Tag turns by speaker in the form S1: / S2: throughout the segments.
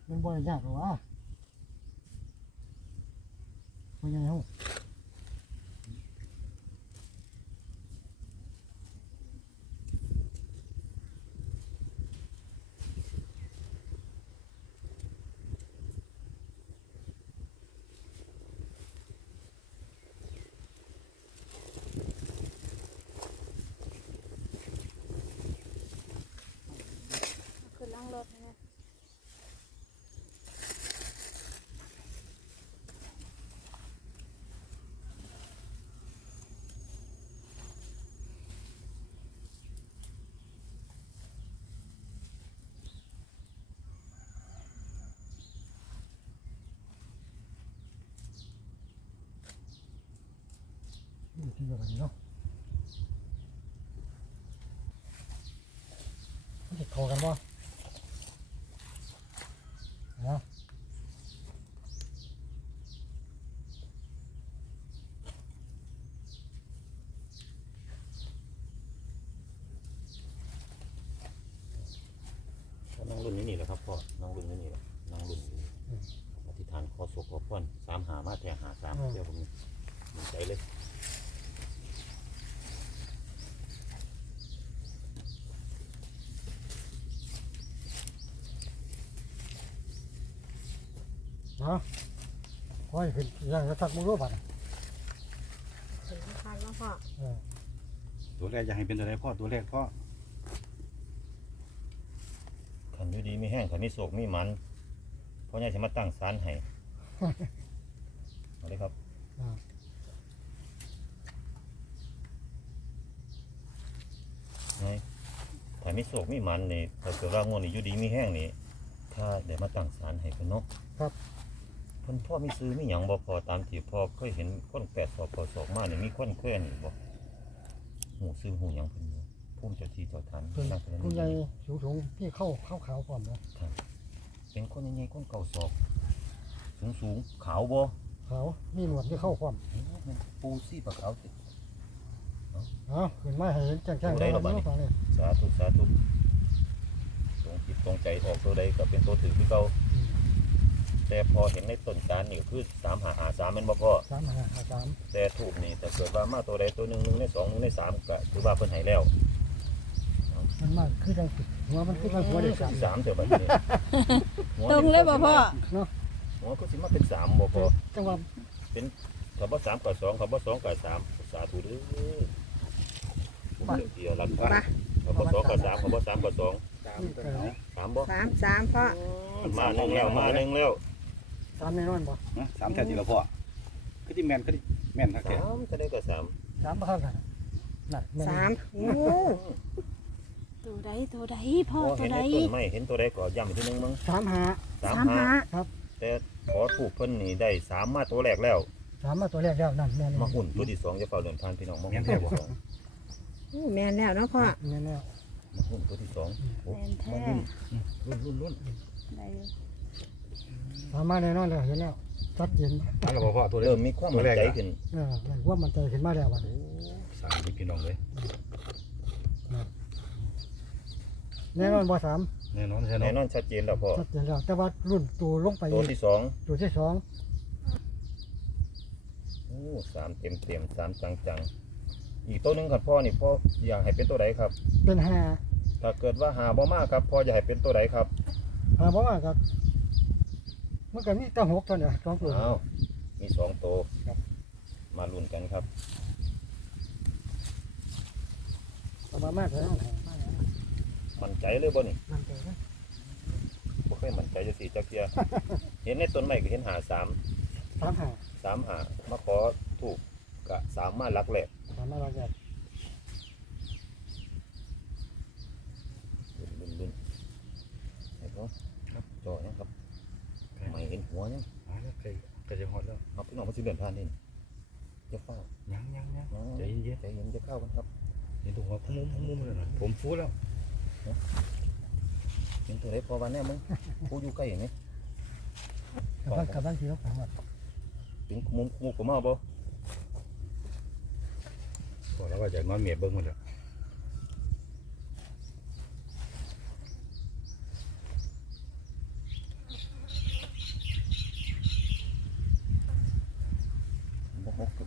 S1: มันบ่ได้ยากหรอวะมันยังไงฮู้
S2: คือล่างรถนะ
S1: นี่ที่แบบนี้เนาะมันจะเข้ากันบ่นะ
S3: น้องรุ่นนี่แหละครับพ่อน้องรุ่นนี่แหละน้องรุ่นอธิษฐานขอโศกขอพร3 หามาแต่หา3เที่ยวผมมั่นใจเลย
S1: เนาะขอให้ขึ้นอย่างจะทักมึงรู้ป่ะ
S2: ถึงคันแล้วพ่อ
S4: ตัวแรกอยากให้เป็นตัวแรกพ่อตัวแรกพ่อ
S3: ขันอยู่ดีมีแห้งขันมีโศกมีมันเพราะนี่จะมาตั้งศาลให้ เอาเลยครับไงถ้ามีโศกมีมันนี่ถ้าเกิดว่างวดนี่อยู่ดีมีแห้งนี่ถ้าเดี๋ยวมาตั้งศาลให้เพิ่นเนาะ
S1: ครับ
S3: เพิ่นพ่อมีซื้อมีหยังบ่พอตามที่พ่อเคยเห็นคน8 ศอกศอกมานี่มีคนเคยนี่บ่หูซื้อหูหยังเพิ่นบ่ภูมิเจ้าที่เจ้าทาง
S1: เป็น
S3: นั่งเพิ่น
S1: ผู้ใหญ่
S3: นี่
S1: สูงๆที่เข้าขาวพร้อมนะ
S3: เป็นคนใหญ่ๆคนเก่าศอกสูงขาวบ่
S1: ขาวมีหนวดที่เข้าพร้อม
S3: มันปูซี่ปลาขาวสิ
S1: เอาขึ้นมาให้เห็นแจ้งๆเลยว่านี่ฟังนี่
S3: สาธุสาธุตรงจิตตรงใจออกตัวใดก็เป็นตัวถือที่เก่าแต่พอเห็นในต้นจานนี่คือ3 หา 3แม่นบ่พ่อ
S1: 3
S3: แต่ถูกนี่แต่เกิดว่ามาตัวใดตัวหนึ่งใน2 1ใน 3ก็ถือว่าเพิ่นให้แล้ว
S1: มันมากคือจังหัวมันคือจังหัวเด็กสาม
S3: 3เถอะบัดนี้หัว
S2: ตรงเลยบ่พ่อ
S3: หัวก็สิมาเป็น3บ่พ่อ
S1: จังหวะ
S3: ถ้าบ่3ก็2ถ้าบ่2ก็3สาธุเด้อเดี๋ยวรับถ้าบ่2ก็3ถ้าบ่3ก็2 3บ่
S2: 3พ่อ
S3: มาหนึ่งแล้วมาหนึ่งแล้ว
S1: 3แน่นอนบ่
S4: นะ3แท้ทีละพ่อคือที่แม่นคือที่แม่นทักแท้
S3: 3จะได้ก็3
S1: 3บ่เท่ากันน่ะแม่น
S2: 3โอ้ตัวใดพ่อ
S3: พอ
S2: ตั
S3: เห็
S2: วน ใด
S3: ในต้นไม้เห็นตัวใดก็ย้ำอีกทีนึงมั้ง
S1: 3 หา
S3: 3 หา
S1: ครับ
S3: แต่ขอถูกเพิ่นนี่ได้3มาตัวแรกแล้ว
S1: 3มาตัวแรกแล้วนั่นแม่น
S3: มาหุ่นตัวที่2จะเฝ้าเดินทางพี่น้องมาหุ่นตัวที่สอง
S2: แม่นแล้วเนาะพ่อ
S1: แม่นแล้ว
S3: มาหุ่นตัวที่2โอ้
S2: แม่นแท้
S3: มารุ่น
S2: ได้อยู่
S1: 3มาแน่นอนแล้วเห็นแล้วชัดเจน
S4: อันละพ่อตัวแรก
S3: เริ่มมีความมั่นใจขึ้น
S1: ว่ามันใจขึ้นมาแล้วบัดนี้
S4: 3พี่น้องเลย
S1: แน่นอนบ่3
S4: แน่นอนใช่
S3: แน่
S4: เนาะ
S3: นอนชัดเจนแล้วพ่อ
S1: ชัดเจนแล้วแต่ว่ารุ่นตัวลงไป
S3: ตัว
S1: อีก
S3: ที่2
S1: ตัวที่2
S3: โอ้3เต็ม3จังๆอีกตัวหนึงครับพ่อนี่พ่ออยากให้เป็นตัวใดครับ
S1: เป็น5
S3: ถ้าเกิดว่าหาบ่มาครับพ่ออยากให้เป็นตัวใดครับ
S1: บ่ว่าครับมันก็มีแต่6ตัวเนี่ย2ตัว
S3: อ้าวมี2ตัวมาลุ้นกันครับ
S1: ประมาณแล้ว
S3: มั่นใจเลยบ่นี่
S1: มันใจนะ
S3: บ่เคยมั่นใจจะสิจักเที่ย เห็นในต้นไม้ก็เห็นหา3
S1: 3 หา
S3: 3 หามาขอถูกกะ3มาหลักแรก
S1: 3มาแล้วแก
S3: ลุ้นให้เขาครับจ่อยังครับไม่เห็นหัวยัง
S4: ก็จะฮอดแล้ว
S3: เอาพี่น้องมาสิเดินผ่านนี่จะเฝ้า
S4: ยังใจเย็น
S3: ใจเย็นจะเข้ากันครับ
S4: ๆนี่ตัวหัวมุมเลยนะผมฟูแล้ว
S3: เห็นตัวไหนพอวันแน่มึงผู้อยู่ใกล้เห็นไหม
S1: กับบ้านที่เราของว่า
S3: ถึงมุมมุกกับมาบ่
S4: พอแล้วก็จะนอนเมียเบิ้งหมดแล้ว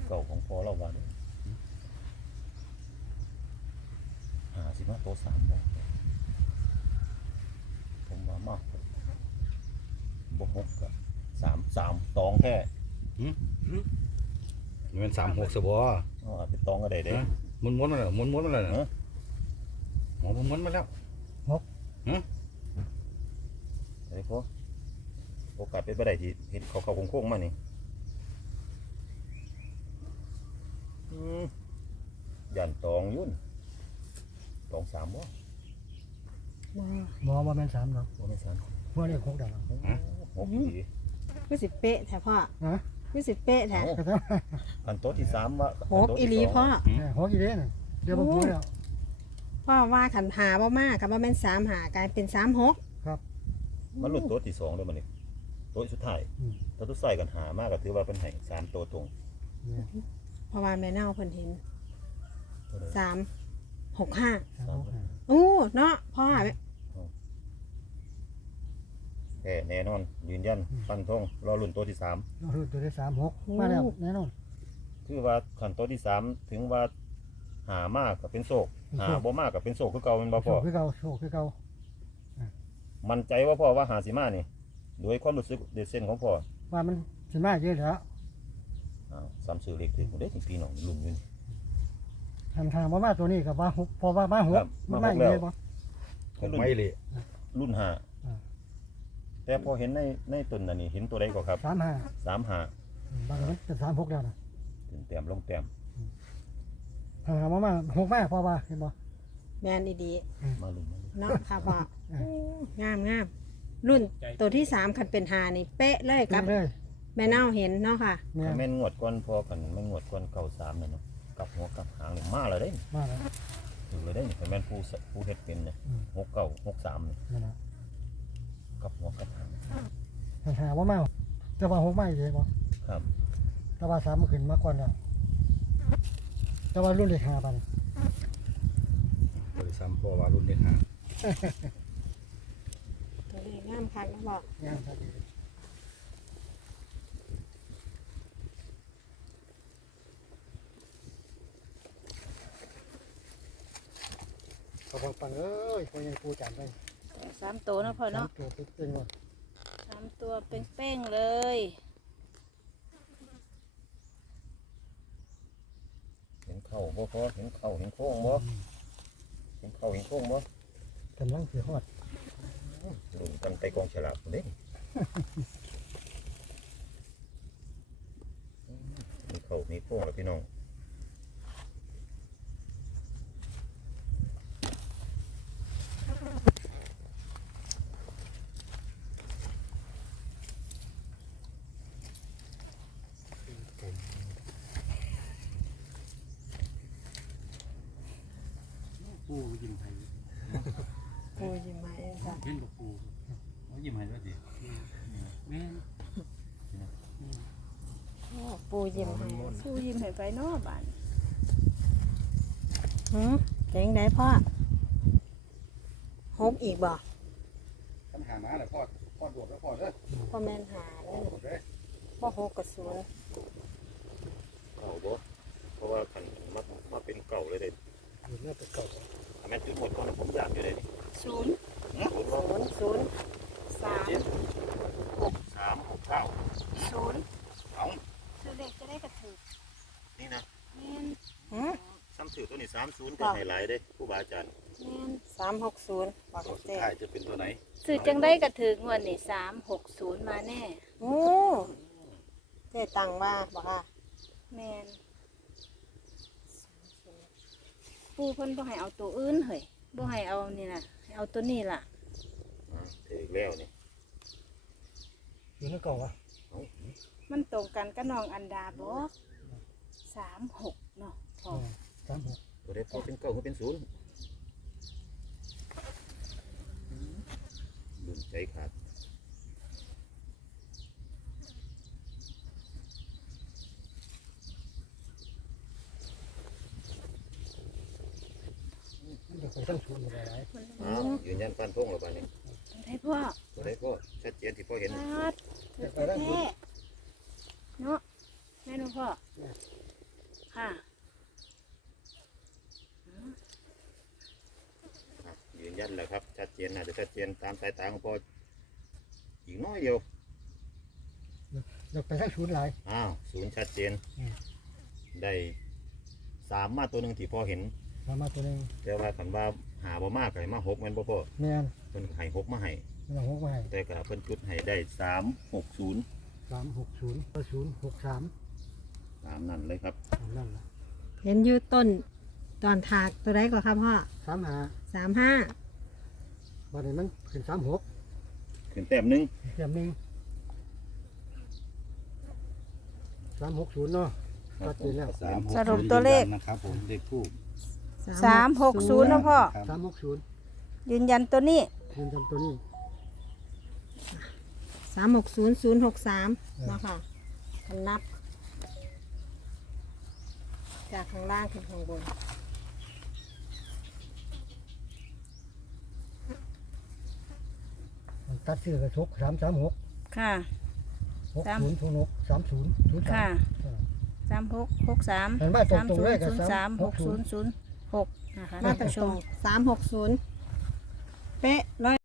S3: เก่าของพ่อเราว่าเด้อสิมาโตสามบ่ผมว่ามากบ่หกกับสามตองแค่
S4: มันเป็น36ซะบ่
S3: เป็นตองก็ได้เด้
S4: ม้วนๆมาแล้วม้วนๆมาแล้วนะหมอม้วนๆมาแล้ว
S3: ไอ้พ่อโอกาสเป็นไปได้ที่เห็นเขาโค้งๆมานี่ยันตองยุ่นตองสามบ่
S1: หมอว่าแม่นสามดอก
S3: บ่แม่นสาม
S1: หัวนี่หกดอก
S3: หกดี
S2: คือสิเป๊ะแท้พ่อ
S1: ฮะ
S2: คือสิเป๊ะแท้
S1: ก็ต้อง
S3: อันโต๊ะที่สามว่า
S2: หกอีหลีพ่อ
S1: หกอีเด้น่ะเดี๋ยวบ่พูดแล้ว
S2: พ่อว่าขันหาบ่มากกับว่าแม่น3หากลายเป็น36
S3: มันหลุดโต๊ะที่สองเลยมันนี่โต๊ะสุดท้ายถ้าทุกใส่กันหามากก็ถือว่าเป็นให้สามโต๊ะตรง
S2: เพราะว่าแม่เน่าเพิ่นเห็น
S3: เท่าใด
S2: 365
S1: สามหกห้า
S2: โอ้เนาะพ่อ
S3: แน่นอนยืนยันฟันธงรอลุ่นโต๊ะที่สาม
S1: เราคือตัวได้สามหกมาแล้วแน่นอน
S3: คือว่าขันโต๊ะที่สามถึงว่าหามากกับเป็นโศกหาบ่มากกับเป็นโศกคือเก่าเป็นบ่
S1: โช
S3: พอ
S1: คคือเก่าโชคคือเก่า
S3: มั่นใจว่าพ่อว่าหาสิมานี่โดยความรู้สึกเด็ดเส้นของพ่อ
S1: ว่ามันสิมาเยอะแล้ว
S3: ซ้ำซื้อเลขถึงเด้ที่พี่น้องลุ่มอยู่นี่
S1: ทางบ่มาตัวนี้ก็ว่าหกพอว่ามาห
S3: ค
S1: ก
S3: รับ
S1: มัน
S3: มา
S1: มา
S3: หก
S1: อีก
S3: แล้ว
S1: เลยบ่
S4: ไม่เลย
S3: รุ่นหา
S1: อ่า
S3: แต่พอเห็นในต้นนั่นนี่เห็นตัวใดก็ครับ
S1: สามห้า
S3: สามหา
S1: บางทีเป็นสามหกแล้วนะ
S3: ถึงแต้มลงแต้ม
S1: ทางบ่มาหกมาพอว่าเห็นบ่
S2: แม่นดี
S3: มาลุ่มมาลุ่ม
S2: ๆเนาะค่ะพ่อโอ้งามงามรุ่นตัวที่3คันเป็นหานี่เป๊ะเลยกับ
S1: เลย
S2: แม่เน่าเห็นเนาะค่ะ
S1: แม่
S3: แม่นงวดก้อนพอกันแม่นงวดก้อนเก่าสามนั่นเนาะกลับหัวกลับหางนี่มาเลยเด้
S1: มาแล้ว
S3: ถึงเลยได้นี่แม่นผู้เฮ็ดเป็นเนี่ย
S1: อืม
S3: หกเก้าหกสามนี่
S1: นั่นน่ะ
S3: กลับหัวกลับหาง
S1: ทางบ่มาจะว่าหกมาอีกเลยบ่
S3: ครับ
S1: แต่ว่าสามมันขึ้นมาก่อนแล้วแต่ว่ารุ่นเลข5บัด
S4: ตัวที่3พ่อว่ารุ่นเลข5
S2: ตัวเลขงามคักนะพ่อง
S1: ามครับขอบคุณปังเอ้ยคนยังปูจานไป
S2: 3ตัวเนาะพ่อเนาะ
S1: ตัวเต็งๆว่ะ
S2: 3ตัวเป้งๆเลย
S3: เห็นเข่าบ่พอเห็นเข่าเห็นโค้งบ่เห็นเข่าเห็นโค้งบ่
S1: กำลังสิฮอด
S3: ลุ้นกันไปกองฉลากพุ่นเด้มีเข่ามีโค้งแล้วพี่น้อง
S4: ปูยิ้มให้
S2: ปูยิ้มมาเองค่ะ
S4: เห็นบ่ปูเขายิ้มให้ด้วยสิแม่น
S2: โอ้ปูยิ้มให้
S5: สู้ยิ้มให้ไปเนาะบ้าน
S2: เจ๋งได้พ่อหกอีกบ่
S4: ปัญหามาแล้วพ่อโดดแล้วพ่อเด้อ
S2: พ่อแม่นหาเล
S4: พ่อยโดดเด้อ
S2: บ่หกกับศูนย์
S3: เก่าบ่เพราะว่าคันมาเป็นเก่าเลยเด้
S1: อยู่เนื้อตัวเก่า
S3: ถ้าแม่นจุดหมดก่อนผมอยากอยู่เด้นี่
S5: ศูนย์
S3: ศูนย์บ่
S2: ศูนย์
S5: สาม
S3: สามหกเก้า
S5: ศูนย์
S3: เอา
S5: ซื้อเลขจะได้กระถือ
S3: นี่นะ
S5: แม่น
S3: ซ้ำถือตัวนี้30แต่ให้หลายเด้ครูบาอาจารย์
S5: แม่น
S2: 360บอก
S4: ตัวสุด
S2: เจ๊
S4: ท้ายจะเป็นตัวไหน
S5: ซื้อจังได้กระถืองวดนี่360มาแน่
S2: โอ้เจ๊ตังว่าบอกว่า
S5: แม่นปูเพิ่นบ่ให้เอาตัวอื่นเฮ้ยบ่ให้เอานี่น่ะให้เอาตัวนี้ล่ะ
S3: ถือแล้วนี่
S1: อยู่เนื้อเก่าวะ
S5: มันตรงกันกับน้องอันดาบ่36เนาะพอ
S1: สามหก
S3: ตัวได้พอเป็นเก้าคือเป็นศูนย์ลืมใจขาด
S1: เดี๋ยวไปตั้งศูนย์มาหลาย
S3: ยืนยันฟันธงแล้วบ้านนี้
S5: ได้พ่อ
S3: ตัวได้ก็ชัดเจนที่พ่อเห็น
S5: ชัดถือแท้ๆเนาะแม่นบ่พ่อค่ะ
S3: ยืนยันแล้วครับชัดเจนน่าจะชัดเจนตามสายตาของพ่ออีกน้อยเดียว
S1: เราไปทั้งศูนย์หลาย
S3: อ้าวศูนย์ชัดเจน
S1: อืม
S3: ได้3มาตัวหนึ่งที่พ่อเห็น
S1: สามารถตัวหนึง
S3: แต่ว่าคันว่าหาบ่มากก็ให้มา6แม่นบ่พ่อ
S1: แม่น
S3: เพิ่นก็ให้6มาให้
S1: มันเอาหกมาให้
S3: แต่ก็เพิ่นจุดให้ได้360
S1: 360 063
S3: ตามนั้นเลยครับ
S1: ตามนั่นล่ะ
S2: เห็นอยู่ต้นตอนถากตัวใดก็ครับพ่อ
S1: 35
S2: 35
S1: บัดนี้มันขึ้น36
S3: ขึ้นแต้มหนึง
S1: เทียมหนึง360เนาะชัดเจนแล้ว
S5: สรุปตัวเลข
S4: นะครับผมเลขทูบ
S5: 360นะพ่อ
S1: 360
S5: ยืนยันตัวนี้
S1: ยืนยันตัวนี้
S2: 360063เนาะค่ะคันนับ จากข้างล่างขึ้นข้างบน
S1: ตัดซื้อกระทก336
S5: ค่ะ
S1: 60 30 30
S5: ค่ะ
S1: 03
S5: 3663
S1: เห็นว่าตรงๆเลยกับ
S5: 3003 6006นะคะ
S2: มา
S5: ท่าน
S2: ตร
S5: ผู้ช
S2: ง
S5: ม
S2: ๆ360 เป๊ะ